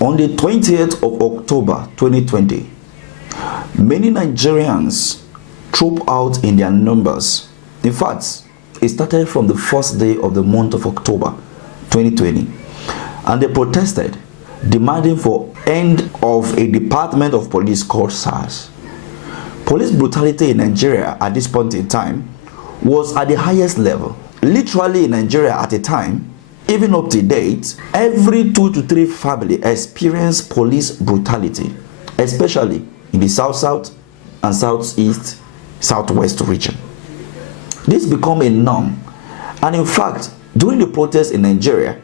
On the 20th of October 2020, many Nigerians trooped out in their numbers. In fact, it started from the first day of the month of October 2020, and they protested, demanding for end of a department of police called SARS. Police brutality in Nigeria at this point in time was at the highest level. Literally in Nigeria at a time, even up to date, every 2 to 3 families experience police brutality, especially in the South and Southeast, Southwest region. This became a norm, and in fact, during the protests in Nigeria,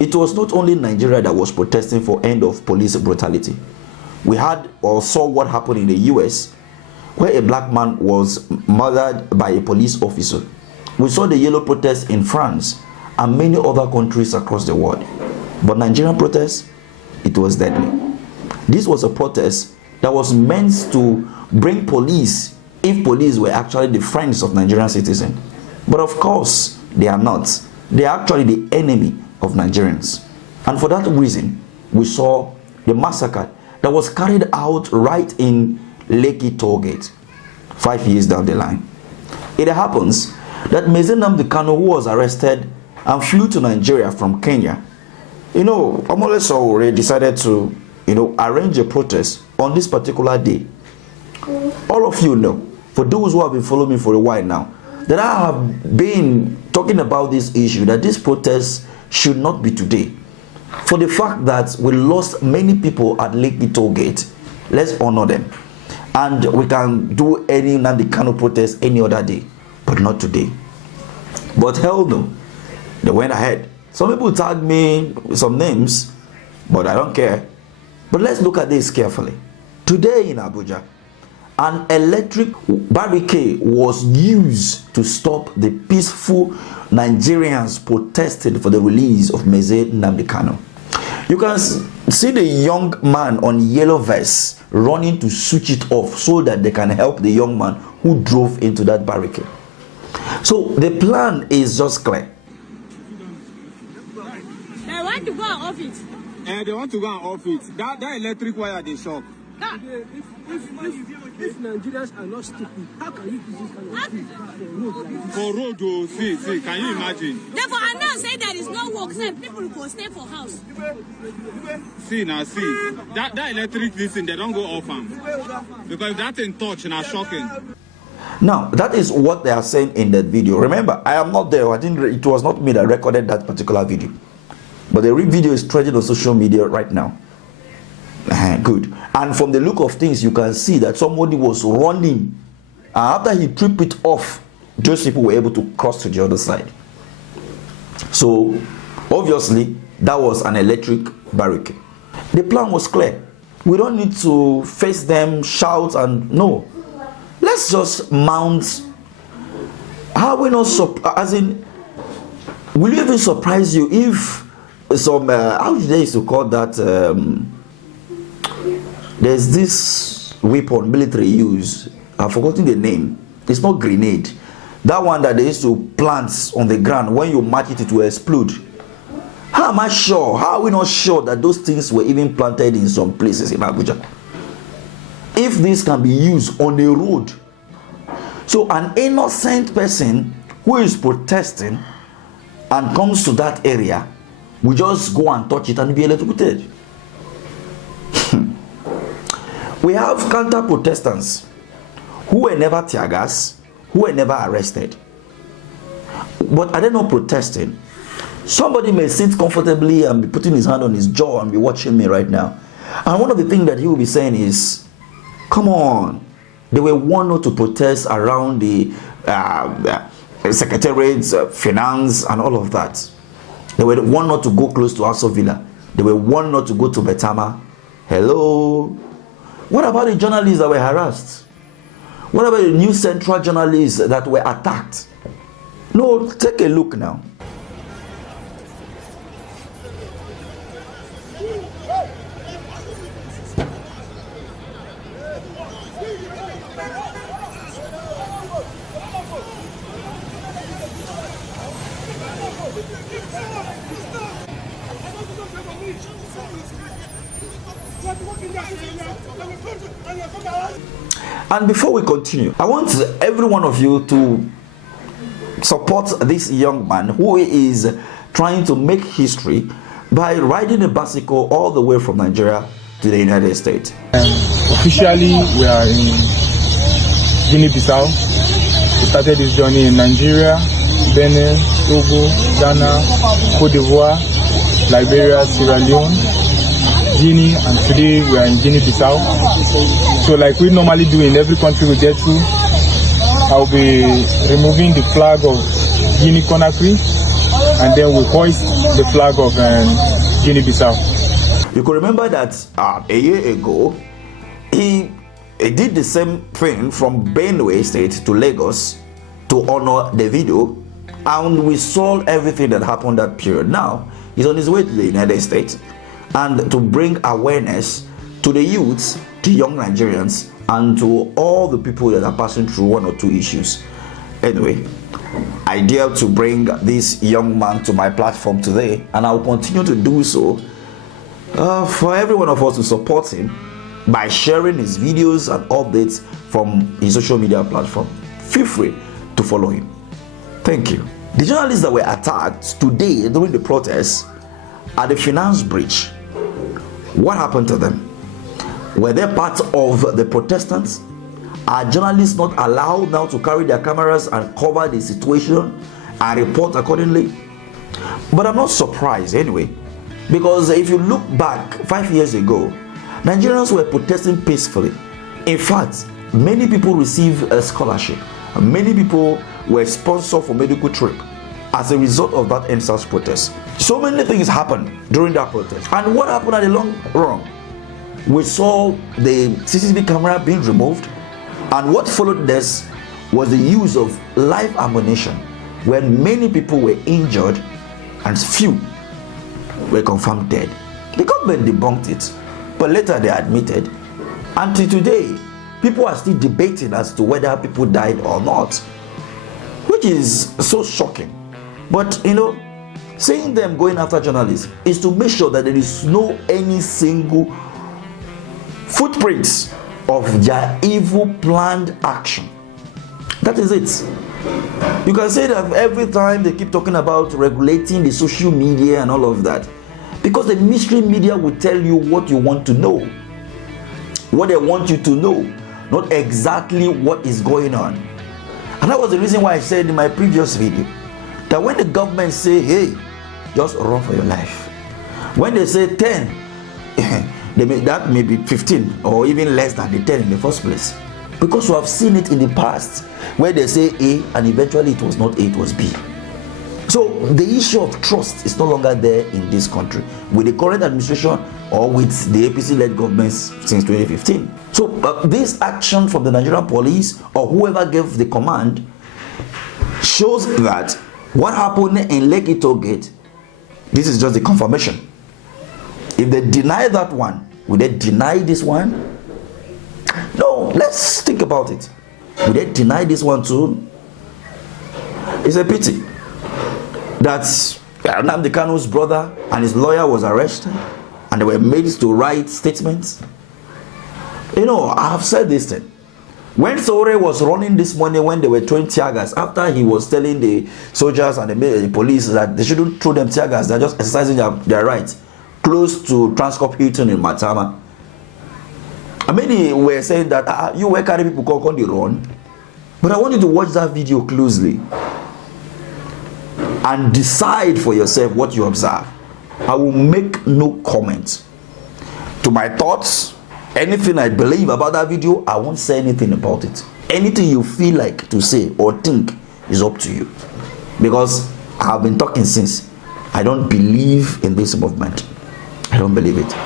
it was not only Nigeria that was protesting for end of police brutality. We had or saw what happened in the US, where a black man was murdered by a police officer. We saw the yellow protests in France and many other countries across the world. But Nigerian protests, it was deadly. This was a protest that was meant to bring police, if police were actually the friends of Nigerian citizens. But of course, they are not. They are actually the enemy of Nigerians. And for that reason, we saw the massacre that was carried out right in Lekki toll gate 5 years down the line. It happens that Nnmadi Kalu, who was arrested and flew to Nigeria from Kenya, Omole already decided to, arrange a protest on this particular day. All of you know, for those who have been following me for a while now, that I have been talking about this issue, that this protest should not be today. For the fact that we lost many people at Lekki toll gate, let's honor them. And we can do any Nnamdi Kanu protest any other day, but not today. But hell no, they went ahead. Some people tagged me with some names, but I don't care. But let's look at this carefully. Today in Abuja, an electric barricade was used to stop the peaceful Nigerians protesting for the release of Nnamdi Kanu. You can see the young man on yellow vest running to switch it off so that they can help the young man who drove into that barricade. So the plan is just clear. They want to go and off it. They want to go and off it. That electric wire they shock. If Nigerians are not stupid, how can you do this kind of thing for road? Oh, see, can you imagine? Therefore, I now say there is no work. So people will stay for house. See, that electric listen, they don't go off them because that in touch and are shocking. Now, that is what they are saying in that video. Remember, I am not there. It was not me that recorded that particular video. But the video is trending on social media right now. Good. And from the look of things, you can see that somebody was running. After he tripped it off, those people were able to cross to the other side. So, obviously, that was an electric barricade. The plan was clear. We don't need to face them, shout, and no. Let's just mount. How we not as in, will it even surprise you if some how did they used to call that? There's this weapon military use. I've forgotten the name. It's not grenade. That one that they used to plant on the ground. When you match it, it will explode. How am I sure? How are we not sure that those things were even planted in some places in Abuja? If this can be used on a road, so an innocent person who is protesting and comes to that area will just go and touch it and be electrocuted. We have counter protestants who were never tear gas, who were never arrested. But are they not protesting? Somebody may sit comfortably and be putting his hand on his jaw and be watching me right now. And one of the things that he will be saying is, come on, they were warned not to protest around the secretariats, finance, and all of that. They were warned not to go close to Aso Villa. They were warned not to go to Betama. Hello? What about the journalists that were harassed? What about the New Central journalists that were attacked? No, take a look now. And before we continue, I want every one of you to support this young man who is trying to make history by riding a bicycle all the way from Nigeria to the United States. Officially, we are in Guinea-Bissau. We started this journey in Nigeria, Benin, Togo, Ghana, Cote d'Ivoire, Liberia, Sierra Leone, Guinea, and today we are in Guinea-Bissau. So like we normally do in every country we get to, I'll be removing the flag of Guinea-Conakry, and then we hoist the flag of Guinea-Bissau. You could remember that a year ago, he did the same thing from Benue State to Lagos to honor the video, and we saw everything that happened that period. Now, he's on his way to the United States and to bring awareness to the youths, to young Nigerians, and to all the people that are passing through one or two issues. Anyway, I dare to bring this young man to my platform today, and I'll continue to do so for every one of us to support him by sharing his videos and updates from his social media platform. Feel free to follow him. Thank you. The journalists that were attacked today during the protests at the finance breach, what happened to them? Were they part of the protestants? Are journalists not allowed now to carry their cameras and cover the situation and report accordingly? But I'm not surprised anyway, because if you look back 5 years ago, Nigerians were protesting peacefully. In fact, many people received a scholarship. Many people were sponsored for medical trip as a result of that EndSARS protest. So many things happened during that protest. And what happened at the long run? We saw the CCTV camera being removed, and what followed this was the use of live ammunition, when many people were injured and few were confirmed dead. The government debunked it, but later they admitted. Until today, people are still debating as to whether people died or not, which is so shocking. But you know, seeing them going after journalists is to make sure that there is no any single footprints of their evil planned action. That is it. You can say that every time they keep talking about regulating the social media and all of that, because the mainstream media will tell you what you want to know, what they want you to know, not exactly what is going on. And that was the reason why I said in my previous video that when the government say, hey, just run for your life, when they say 10, that may be 15 or even less than the 10 in the first place, because we have seen it in the past where they say A and eventually it was not A, it was B. So the issue of trust is no longer there in this country with the current administration or with the APC-led governments since 2015. So this action from the Nigerian police or whoever gave the command shows that what happened in Lekki Tollgate, this is just the confirmation. If they deny that one, will they deny this one? No, let's think about it. Will they deny this one too? It's a pity that Nnamdi Kanu's brother and his lawyer was arrested and they were made to write statements. You know, I have said this thing. When Sowore was running this morning, when they were throwing tear gas, after he was telling the soldiers and the police that they shouldn't throw them tear gas, they're just exercising their rights, close to Transcorp Hilton in Matama. Many were saying that you were carrying people on the run. But I want you to watch that video closely and decide for yourself what you observe. I will make no comment to my thoughts. Anything I believe about that video, I won't say anything about it. Anything you feel like to say or think is up to you. Because I have been talking since. I don't believe in this movement. I don't believe it.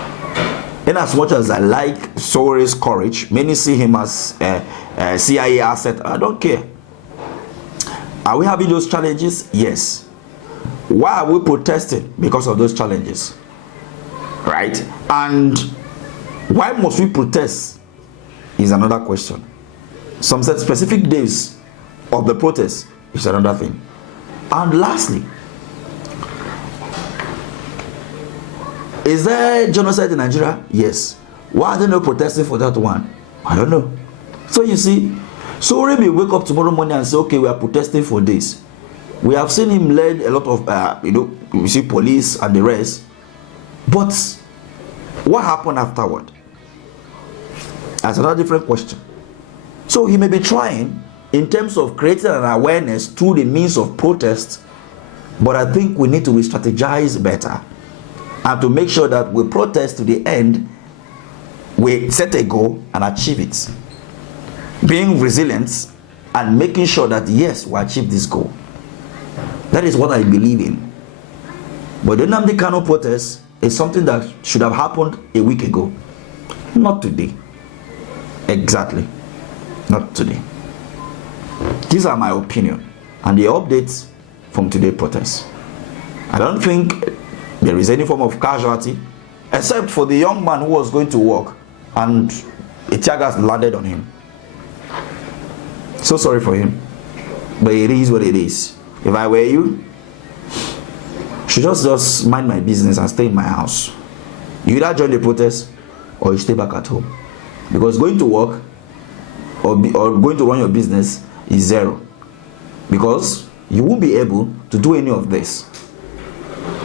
In as much as I like Sowore's courage, many see him as a CIA asset. I don't care. Are we having those challenges? Yes. Why are we protesting? Because of those challenges. Right? And why must we protest is another question. Some specific days of the protest is another thing. And lastly, is there genocide in Nigeria? Yes. Why are they not protesting for that one? I don't know. So you see, so maybe wake up tomorrow morning and say, okay, we are protesting for this. We have seen him lead a lot of, we see police and the rest. But what happened afterward? That's another different question. So he may be trying in terms of creating an awareness through the means of protest, but I think we need to re-strategize better and to make sure that we protest to the end, we set a goal and achieve it. Being resilient and making sure that yes, we achieve this goal. That is what I believe in. But the Nnamdi Kanu protest is something that should have happened a week ago. Not today. Exactly. Not today. These are my opinion and the updates from today's protest. I don't think there is any form of casualty except for the young man who was going to work and a tear gas landed on him. So sorry for him, but it is what it is. If I were you, I should just mind my business and stay in my house. You either join the protest or you stay back at home, because going to work or going to run your business is zero, because you won't be able to do any of this.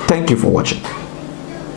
Thank you for watching.